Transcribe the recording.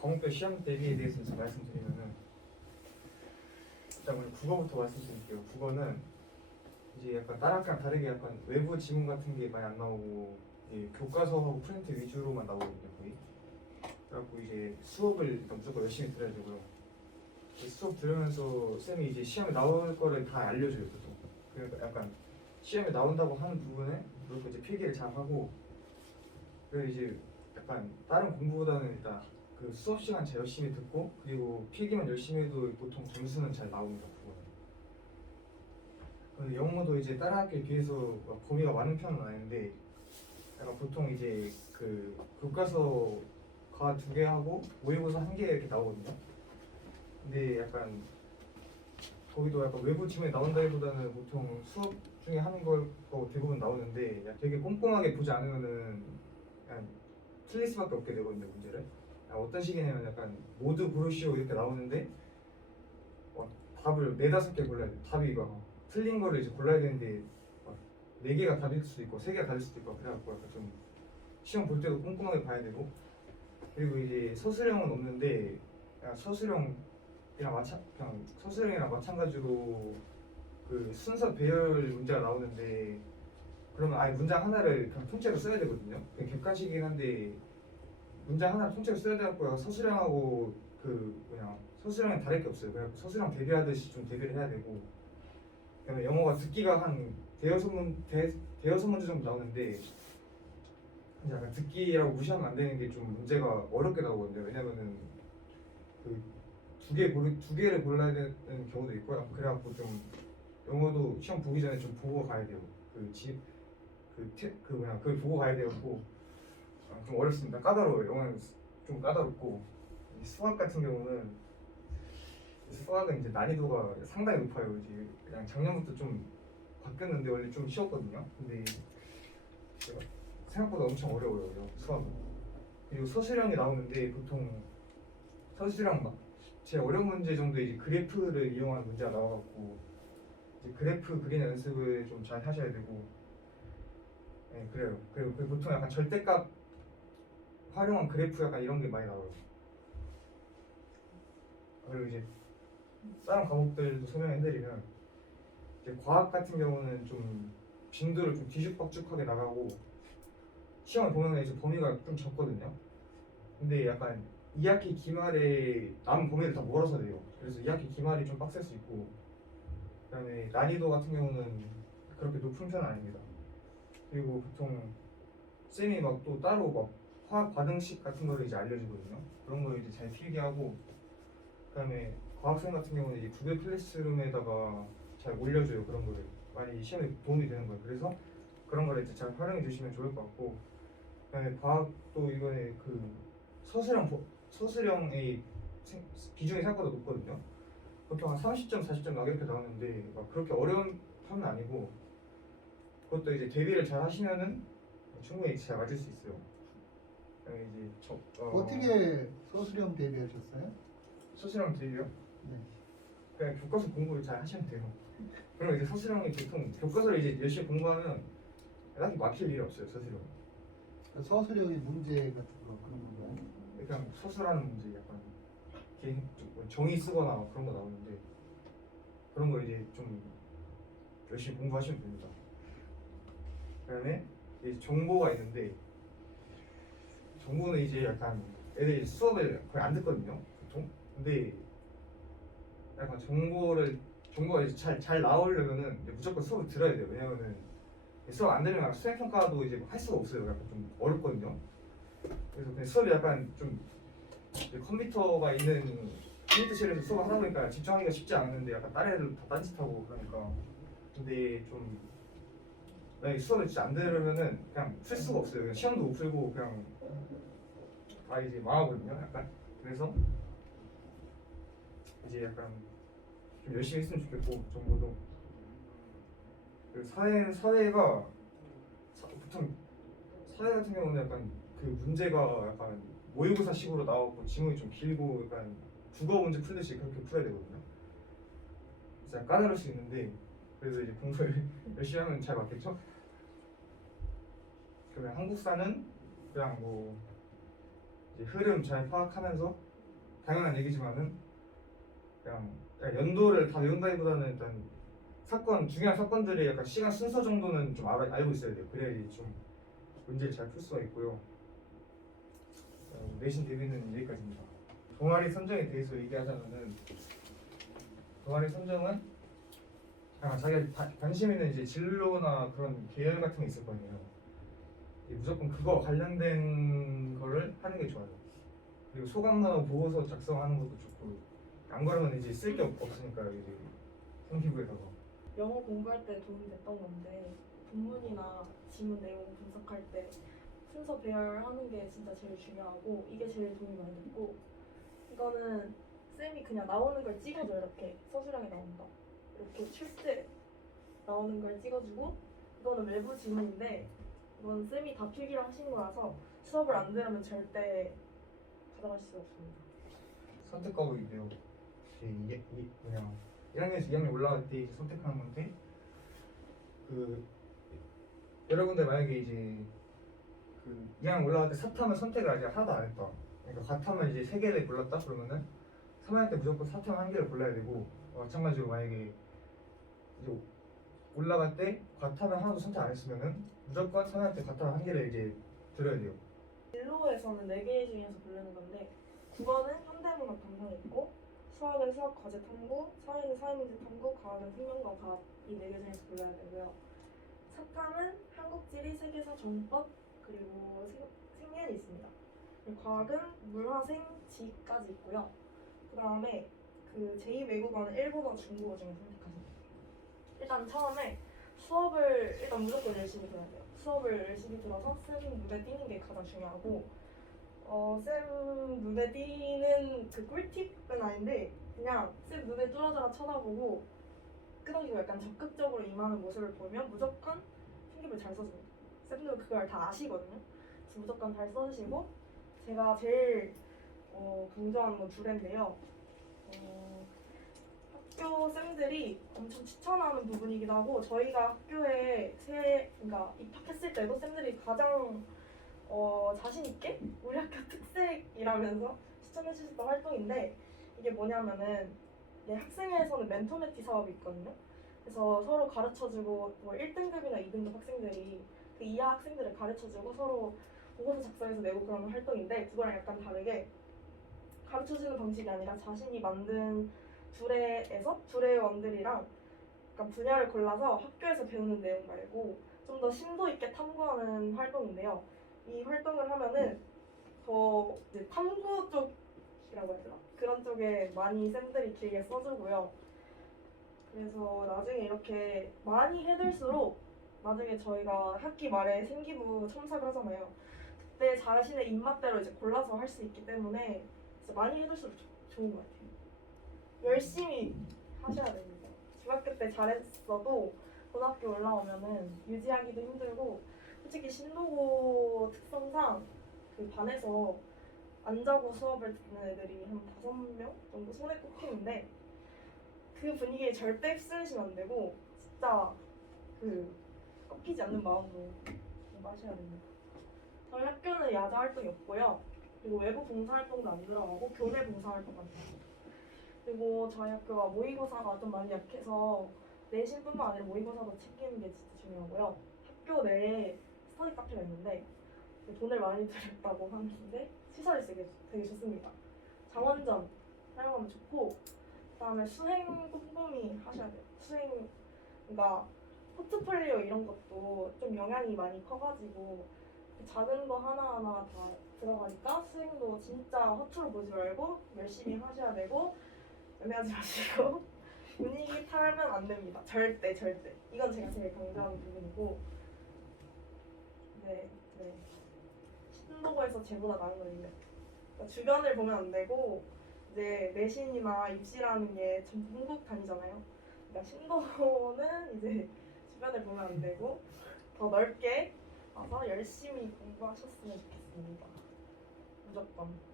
과목별 시험 대비에 대해서 좀 말씀드리면은 일단 우리 국어부터 말씀드릴게요. 국어는 이제 약간 다른 학교랑 다르게 약간 외부 지문 같은 게 많이 안 나오고 이제 교과서하고 프린트 위주로만 나오거든요 거의. 그래갖고 이제 수업을 일단 무조건 열심히 들어야 되고요. 수업 들으면서 쌤이 이제 시험에 나올 거를 다 알려줘요 보통. 그러니까 약간 시험에 나온다고 하는 부분에 무조건 이제 필기를 잘 하고, 그리고 이제 약간 다른 공부보다는 일단 그 수업 시간 잘 열심히 듣고 그리고 필기만 열심히 해도 보통 점수는 잘 나옵니다. 그거는. 영어도 이제 다른 학교에 비해서 막 범위가 많은 편은 아닌데 약간 보통 이제 그 교과서 가 2개 하고 모의고사 1개 이렇게 나오거든요. 근데 약간 거기도 약간 외부 지문에 나온다기보다는 보통 수업 중에 하는 걸 대부분 나오는데 되게 꼼꼼하게 보지 않으면은 그냥 틀릴 수밖에 없게 되거든요 문제를. 어떤 식이냐면 약간 모두 고르시오 이렇게 나오는데 답을 4-5개 골라야 돼. 답이 막 틀린 거를 이제 골라야 되는데 4개가 답일 수도 있고 3개가 답일 수도 있고 그래갖고 약간 좀 시험 볼 때도 꼼꼼하게 봐야 되고, 그리고 이제 서술형은 없는데 그냥 서술형이랑 마찬가지로 그 순서 배열 문제가 나오는데 그러면 아예 문장 하나를 그냥 통째로 써야 되거든요. 그냥 객관식이긴 한데 문장 하나를 통째로 써야 돼갖고 서술형하고 서술형은 다를 게 없어요. 그냥 서술형 대비하듯이 좀 대비를 해야 되고, 그다음에 영어가 듣기가 한 대여섯 문제 정도 나오는데 이제 약간 듣기라고 무시하면 안 되는 게 좀 문제가 어렵게 나오거든요. 왜냐면은 그 2개를 골라야 되는 경우도 있고요. 그래갖고 좀 영어도 시험 보기 전에 좀 보고 가야 돼요. 그걸 보고 가야 되고 좀 어렵습니다. 까다로워요. 영어는 좀 까다롭고, 이 수학 같은 경우는 수학은 이제 난이도가 상당히 높아요. 이제 그냥 작년부터 좀 바뀌었는데 원래 좀 쉬웠거든요. 근데 생각보다 엄청 어려워요 수학은. 그리고 서술형이 나오는데 보통 서술형 막 제일 어려운 문제 정도 이제 그래프를 이용한 문제가 나와갖고 이제 그래프 그리는 연습을 좀 잘 하셔야 되고, 네, 그래요. 그리고 보통 약간 절대값 활용한 그래프 약간 이런 게 많이 나와요. 그리고 이제 다른 과목들도 설명해드리면 이제 과학 같은 경우는 좀 빈도를 좀 뒤죽박죽하게 나가고 시험을 보면 이제 범위가 좀 적거든요. 근데 약간 2학기 기말에 남은 범위를 다 몰아서 내요. 그래서 2학기 기말이 좀 빡셀 수 있고, 그다음에 난이도 같은 경우는 그렇게 높은 편은 아닙니다. 그리고 보통 쌤이 막 또 따로 막 화학 반응식 같은 거를 이제 알려주거든요. 그런 거 이제 잘 필기하고, 그다음에 과학생 같은 경우는 이제 구글 클래스룸에다가 잘 올려줘요. 그런 거를 많이 시험에 도움이 되는 거예요. 그래서 그런 거를 이제 잘 활용해 주시면 좋을 것 같고, 그다음에 과학도 이번에 그 서술형의 비중이 생각보다 높거든요. 보통 한 30점, 40점 막 이렇게 나오는데 막 그렇게 어려운 편은 아니고, 그것도 이제 대비를 잘 하시면은 충분히 잘 맞을 수 있어요. 이제 어떻게 서술형 대비하셨어요? 서술형 대비요? 네. 그냥 교과서 공부를 잘 하시면 돼요. 그리고 이제 서술형이 보통 교과서를 이제 열심히 공부하면 딱히 막힐 일이 없어요. 서술형. 서술형의 문제 같은 거 그런 건가요? 그냥 서술하는 문제 약간 정의 쓰거나 그런 거 나오는데 그런 거 이제 좀 열심히 공부하시면 됩니다. 그다음에 이제 정보가 있는데 정보는 이제 약간 애들이 수업을 거의 안 듣거든요 보통. 근데 약간 정보가 이제 잘 나오려면은 이제 무조건 수업을 들어야 돼요. 왜냐면은 수업 안 들으면 수행평가도 이제 할 수가 없어요. 약간 좀 어렵거든요. 그래서 그냥 수업이 약간 좀 컴퓨터가 있는 컴퓨터실에서 수업을 하다 보니까 집중하기가 쉽지 않은데 약간 다른 애들 다 딴짓하고 그러니까. 근데 좀 만약에 수업을 진짜 안 들으면은 그냥 풀 수가 없어요. 그냥 시험도 못 풀고 그냥 다 이제 망하거든요. 약간. 그래서 이제 약간 좀 열심히 했으면 좋겠고, 정보도. 그리고 사회가 보통 사회 같은 경우는 약간 그 문제가 약간 모의고사식으로 나오고 지문이 좀 길고 약간 국어 문제 풀듯이 그렇게 풀어야 되거든요. 진짜 까다로울 수 있는데 그래서 이제 공부를 열심히 하면 잘 맞겠죠? 그러면 한국사는 그냥 뭐 이제 흐름 잘 파악하면서 당연한 얘기지만은 그냥 연도를 다 외운다기보다는 일단 중요한 사건들의 약간 시간 순서 정도는 좀 알고 있어야 돼요. 그래야지 좀 문제를 잘 풀 수가 있고요. 내신 대비는 여기까지입니다. 동아리 선정에 대해서 얘기하자면은 동아리 선정은 자기가 관심 있는 이제 진로나 그런 계열 같은 게 있을 거 아니에요. 무조건 그거 관련된 거를 하는 게 좋아요. 그리고 소감나 보고서 작성하는 것도 좋고 안 그러면 이제 쓸 게 없으니까요. 이제 생기부에다가 영어 공부할 때 도움이 됐던 건데 본문이나 지문 내용 분석할 때 순서 배열하는 게 진짜 제일 중요하고 이게 제일 도움이 많이 됐고 이거는 쌤이 그냥 나오는 걸 찍어줘. 이렇게 서술형에 나온다 이렇게 출제 나오는 걸 찍어주고 이거는 외부 지문인데 이건 쌤이 다 필기를 하신 거라서 수업을 안 들으면 절대 가져갈 수가 없습니다. 선택 과목인데요. 이게 그냥 1학년에서 2학년 올라갈 때 이제 선택하는 건데 그 여러분들 만약에 이제 그 2학년 올라갈 때 사탐을 선택을 아직 하나도 안 했다. 그러니까 과탐을 이제 3개를 골랐다 그러면은 3학년 때 무조건 사탐 1개를 골라야 되고 마찬가지로 만약에 이제 올라갈 때 과탐을 하나도 선택 안 했으면은 무조건 3학년 때 과탐 1개를 이제 들어야 돼요. 진로에서는 4개 중에서 고르는 건데 국어는 현대문학 감상이 있고 수학은 수학 과제 탐구, 사회는 사회문제 탐구, 과학은 생명과 과학 이 4개 중에서 골라야 되고요. 사탐은 한국지리, 세계사, 정법 그리고 생리이 있습니다. 그리고 과학은 물화생, 지까지 있고요. 그 다음에 그 제2외국어는 일본어, 중국어 중에 선택하시면 돼요. 일단 처음에 수업을 일단 무조건 열심히 들어야 돼요. 수업을 열심히 들어서 쌤 눈에 띄는 게 가장 중요하고 쌤 눈에 띄는 그 꿀팁은 아닌데 그냥 쌤 눈에 뚫어져라 쳐다보고 끄덕이고 약간 적극적으로 임하는 모습을 보면 무조건 필기를 잘 써줍니다. 쌤도 그걸 다 아시거든요. 그래서 무조건 잘 써주시고 제가 제일 강조하는 건 두레인데요. 학교 쌤들이 엄청 추천하는 부분이기도 하고 저희가 학교에 그러니까 입학했을 때도 쌤들이 가장 자신 있게 우리 학교 특색이라면서 추천해 주셨던 활동인데 이게 뭐냐면은 학생회에서는 멘토메티 사업이 있거든요. 그래서 서로 가르쳐주고 뭐 1등급이나 2등급 학생들이 그 이하 학생들을 가르쳐주고 서로 보고서 작성해서 내고 그러는 활동인데 그거랑 약간 다르게 가르쳐주는 방식이 아니라 자신이 만든 두레원들이랑 약간 분야를 골라서 학교에서 배우는 내용 말고 좀 더 심도 있게 탐구하는 활동인데요. 이 활동을 하면은 더 이제 탐구 쪽이라고 해야 되나? 그런 쪽에 많이 쌤들이 길게 써주고요. 그래서 나중에 이렇게 많이 해둘수록 나중에 저희가 학기 말에 생기부 첨삭을 하잖아요. 그때 자신의 입맛대로 이제 골라서 할 수 있기 때문에 많이 해둘수록 좋은 것 같아요. 열심히 하셔야 됩니다. 중학교 때 잘했어도 고등학교 올라오면은 유지하기도 힘들고 솔직히 신도고 특성상 그 반에서 안 자고 수업을 듣는 애들이 한 5명 정도 손에 꼽히는데 그 분위기에 절대 휩쓸리시면 안 되고 진짜 그 꺾이지 않는 마음으로 마셔야 됩니다. 저희 학교는 야자 활동이 없고요. 그리고 외부 봉사활동도 안 들어가고 교내 봉사활동만 들어가요. 그리고 저희 학교가 모의고사가 좀 많이 약해서 내신뿐만 아니라 모의고사도 챙기는 게 진짜 중요하고요. 학교 내에 스터디 카페가 있는데 돈을 많이 들였다고 하는데 시설이 되게 좋습니다. 장원전 사용하면 좋고 그다음에 수행 꼼꼼히 하셔야 돼요. 그러니까 포트폴리오 이런 것도 좀 영향이 많이 커가지고 작은 거 하나하나 다 들어가니까 수행도 진짜 허투루 보지 말고 열심히 하셔야 되고 애매하지 마시고 분위기 타면 안 됩니다. 절대. 이건 제가 제일 강조하는 부분이고 네. 신도고에서 제보다 나은 거예요. 그러니까 주변을 보면 안 되고 이제 내신이나 입시라는 게 전국 단위잖아요. 그러니까 신도는 이제 주변을 보면 안 되고 더 넓게 와서 열심히 공부하셨으면 좋겠습니다. 무조건.